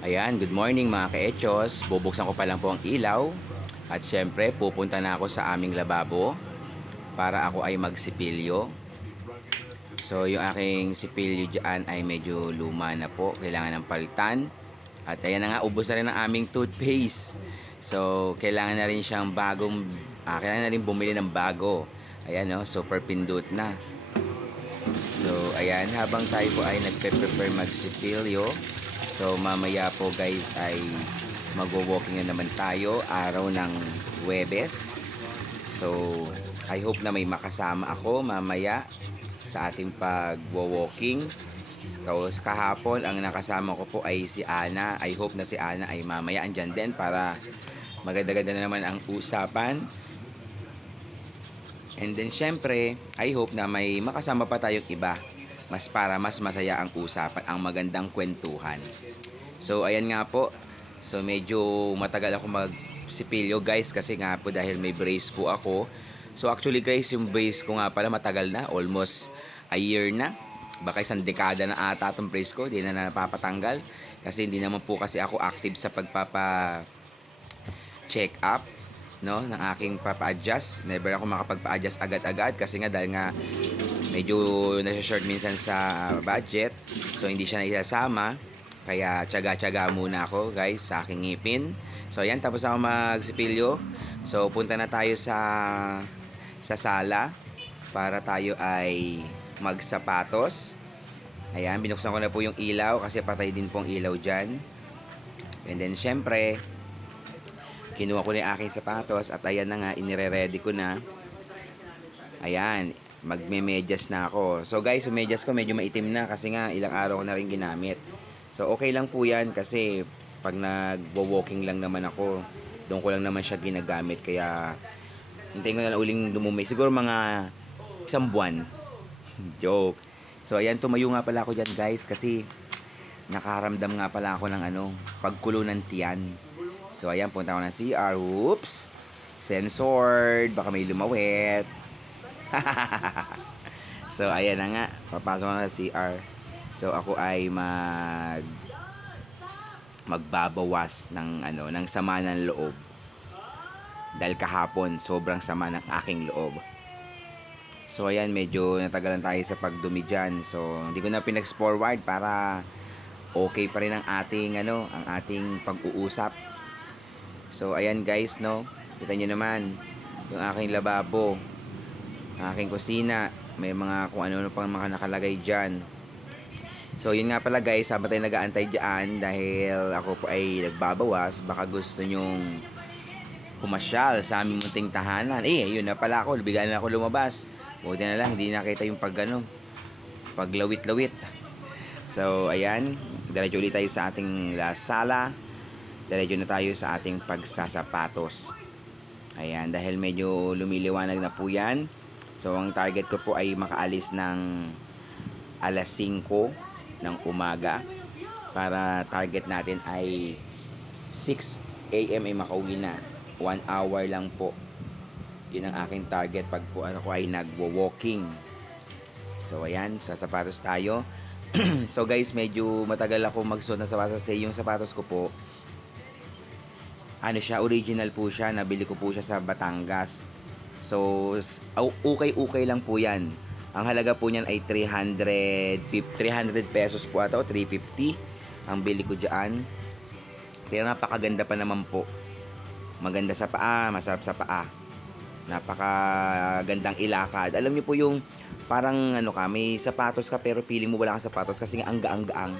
Ayan, good morning mga ka-echos. Bubuksan ko pa lang po ang ilaw. At syempre, pupunta na ako sa aming lababo para ako ay magsipilyo. So, yung aking sipilyo dyan ay medyo luma na po. Kailangan ng palitan. At ayan na nga, ubos na rin ang aming toothpaste. So, kailangan na rin siyang kailangan na rin bumili ng bago. Ayan, no, super pindot na. So, ayan, habang tayo po ay nagpe-prepare magsipilyo, so mamaya po guys ay magwo-walking na naman tayo, araw ng Huwebes. So, I hope na may makasama ako mamaya sa ating pagwo-walking. Kahapon, ang nakasama ko po ay si Ana. I hope na si Ana ay mamaya andyan din para maganda-ganda na naman ang usapan. And then syempre, I hope na may makasama pa tayong iba. Para mas masaya ang usapan, ang magandang kwentuhan. So ayan nga po. So medyo matagal ako magsipilyo guys kasi nga po dahil may brace po ako. So actually guys, yung brace ko nga pala matagal na, almost a year na. Baka isang dekada na ata itong brace ko, di na napapatanggal. Kasi hindi naman po kasi ako active sa check up, no, ng aking papa-adjust. Never ako makapagpa-adjust agad-agad kasi nga dahil nga medyo nasa-short minsan sa budget. So hindi siya naisasama. Kaya tiyaga-tiyaga muna ako guys sa aking ngipin. So ayan, tapos ako magsipilyo. So punta na tayo sa sala para tayo ay magsapatos. Ayan, binuksan ko na po yung ilaw kasi patay din po ang ilaw dyan. And then syempre, kinuha ko na yung aking sapatos at ayan na nga, inire-ready ko na. Ayan, magme-medyas na ako. So guys, yung medyas ko medyo maitim na kasi nga ilang araw ko na rin ginamit. So okay lang po yan kasi pag nagwo-walking lang naman ako, doon ko lang naman siya ginagamit. Kaya hintayin ko na lang uling dumumi. Siguro mga isang buwan. Joke. So ayan, tumayo nga pala ako dyan guys kasi nakaramdam nga pala ako ng pagkulo ng tiyan. So ayan, punta ako ng CR. Oops! Censored. Baka may lumawit. So ayan na nga, papasok na sa CR. So ako ay magbabawas ng sama ng loob. Dahil kahapon sobrang sama ng aking loob. So ayan, medyo natagalan tayo sa pagdumi dyan. So hindi ko na pinag-forward para okay pa rin ang ating pag-uusap. So ayan guys, no, kita nyo naman yung aking lababo, aking kusina, may mga kung ano pang mga nakalagay dyan. So yun nga pala guys, habang tayo nag-aantay dyan, dahil ako po ay nagbabawas, baka gusto nyong pumasyal sa aming munting tahanan. Yun na pala ako, bigyan na ako lumabas. Buti na lang, hindi nakita yung paglawit-lawit. So ayan, diretso ulit tayo sa ating sala. Diretso na tayo sa ating pagsasapatos. Ayan, dahil medyo lumiliwanag na po yan. So ang target ko po ay makaalis ng alas 5 ng umaga. Para target natin ay 6 AM ay makauwi na. 1 hour lang po. Yun ang aking target pag po ako ay nagwo-walking. So ayan, sa sapatos tayo. So guys, medyo matagal ako magsuot ng sapatos kasi yung sapatos ko po, original po siya. Nabili ko po siya sa Batangas. So ukay lang po yan. Ang halaga po niyan ay 300 pesos po ata o 350 ang bili ko dyan. Pero napakaganda pa naman po. Maganda sa paa, masarap sa paa. Napakagandang ilakad. Alam niyo po yung parang may sapatos ka pero feeling mo wala kang sapatos kasi nga ang gaang-gaang.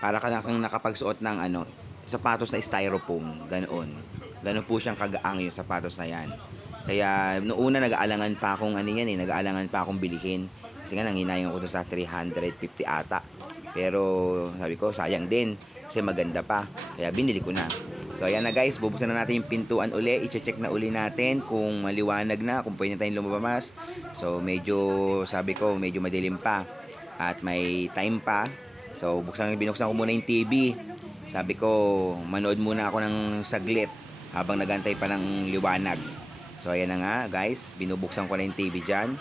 Para ka kang nakapagsuot ng sapatos na styrofoam, ganoon. Ganoon po siyang kagaang yung sapatos na yan. Kaya noong una nag-aalangan pa akong nag-aalangan pa akong bilihin. Kasi nga nanghinayang ko doon sa 350 ata. Pero sabi ko sayang din kasi maganda pa. Kaya binili ko na. So ayan na guys, bubuksan na natin yung pintuan uli. I-check na uli natin kung maliwanag na, kung pwede na tayong lumabas. So medyo, sabi ko, medyo madilim pa. At may time pa. So binuksan ko muna yung TV. Sabi ko, manood muna ako ng saglit habang nagantay pa ng liwanag. So ayan na nga guys, binubuksan ko na yung TV dyan.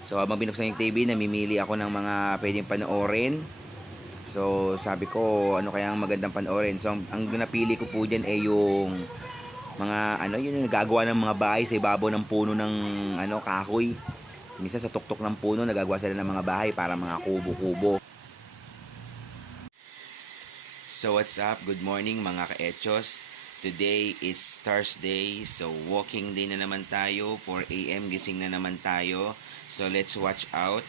So habang binuksan yung TV, namimili ako ng mga pwedeng panoorin. So So, sabi ko, ano kaya ang magandang panoorin? So, ang napili ko po dyan ay yung mga, ano, yun yung nagagawa ng mga bahay sa ibabaw ng puno ng, ano, kahoy. Minsan sa tuktok ng puno, nagagawa sila ng mga bahay para mga kubo-kubo. So, what's up? Good morning mga ka-echos. Today is Thursday, so walking day na naman tayo. 4 a.m. gising na naman tayo. So, let's watch out.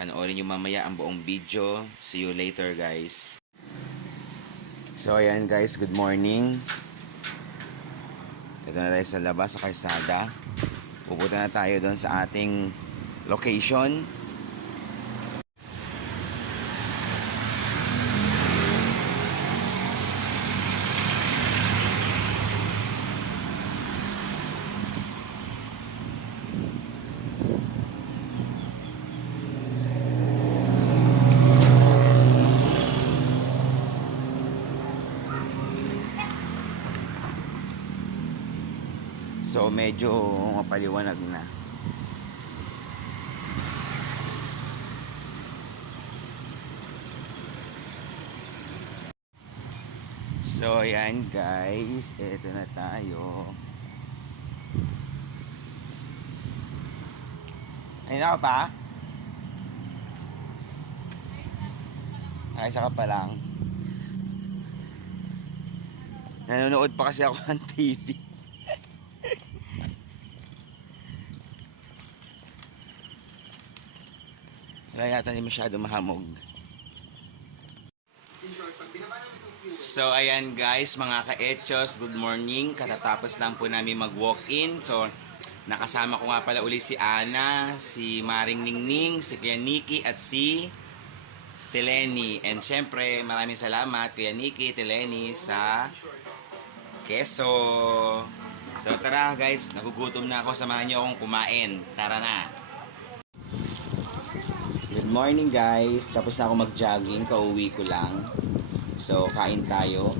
Panoorin nyo mamaya ang buong video. See you later, guys. So, ayan guys, good morning. Ito na tayo sa labas, sa kalsada. Pupunta na tayo doon sa ating location. So, medyo mapaliwanag na. So, ayan guys. Ito na tayo. Ayun ako pa? Ay, saka pa lang. Nanonood pa kasi ako ng TV. Wala yata hindi masyado mahamog. So ayan guys, mga ka-echos, good morning. Katatapos lang po namin mag-walk-in. So nakasama ko nga pala uli si Ana, si Maring Ningning, si Kuya Nikki at si Teleni. And syempre maraming salamat Kuya Nikki, Teleni sa keso. So tara guys, nagugutom na ako. Samahan niyo akong kumain. Tara na. Good morning guys. Tapos na ako mag-jogging. Kauwi ko lang. So kain tayo.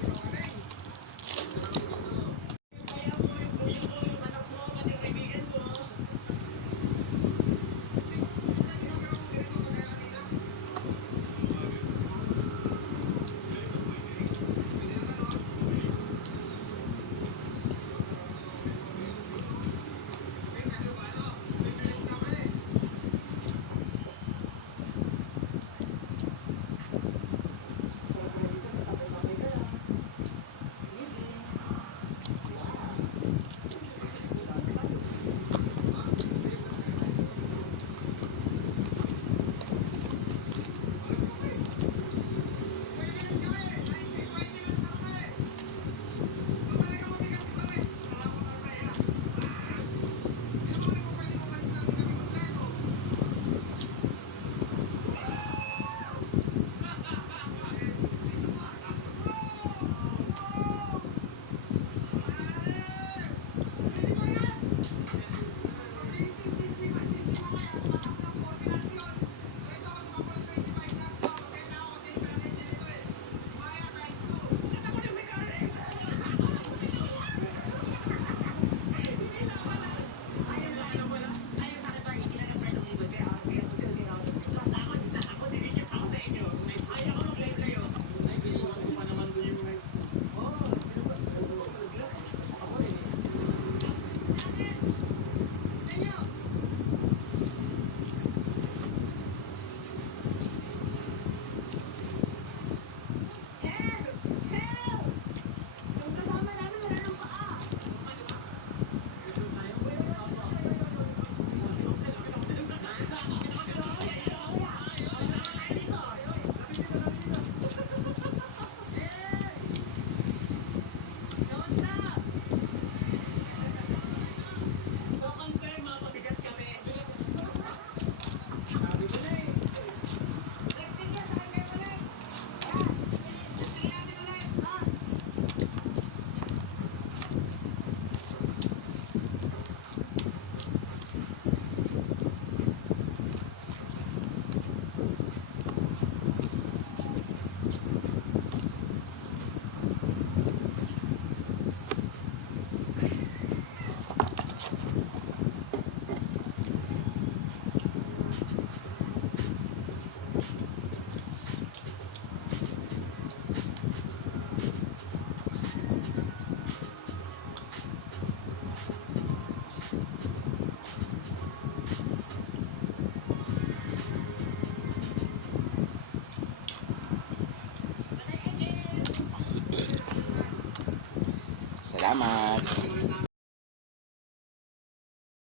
Salamat.